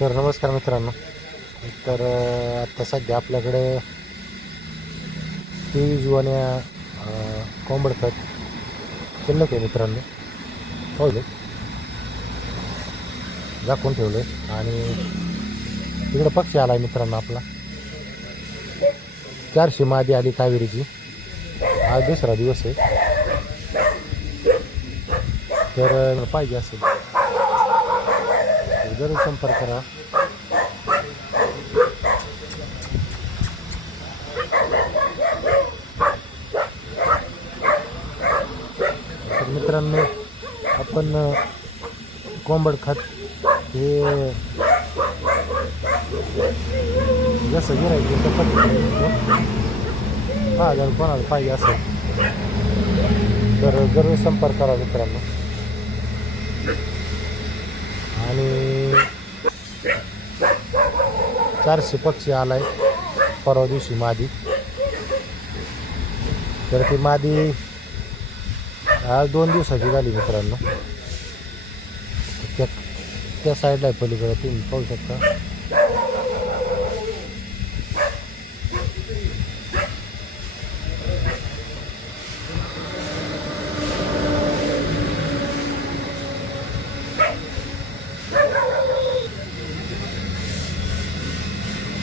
तर नमस्कार मित्रांनो. तर आत्ता सध्या आपल्याकडे तेवीस जुवान्या अं, कोंबड शिल्लक आहे मित्रांनो. ठेवले झाकून ठेवले आणि तिकडं पक्षी आला आहे मित्रांनो आपला. चारशे मादी आली कावेरीची. आज दुसरा दिवस आहे. तर पाहिजे असेल. जरूर संपर्क करा. तर मित्रांनो आपण कोंबड खत हे जसं गिरायचं त्या हा जर कोणाला पाहिजे असेल तर जरूर संपर्क करा मित्रांनो आणि चारशे पक्षी आलाय. परवा दिवशी मादी. तर ती मादी आज दोन दिवसाची झाली मित्रांनो. त्या त्या साईडला आहे पलीकडे. तुम्ही पाहू शकता.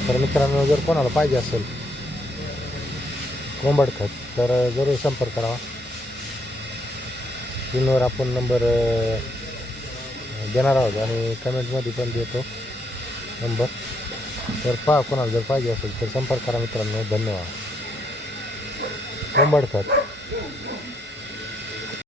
तर मित्रांनो जर कोणाला पाहिजे असेल कोंबड खत तर जरूर संपर्क करावा स्क्रीनवर आपण नंबर देणार आहोत आणि कमेंटमध्ये पण देतो नंबर. तर पहा कोणाला जर पाहिजे असेल तर संपर्क करा मित्रांनो. धन्यवाद. कोंबड खत.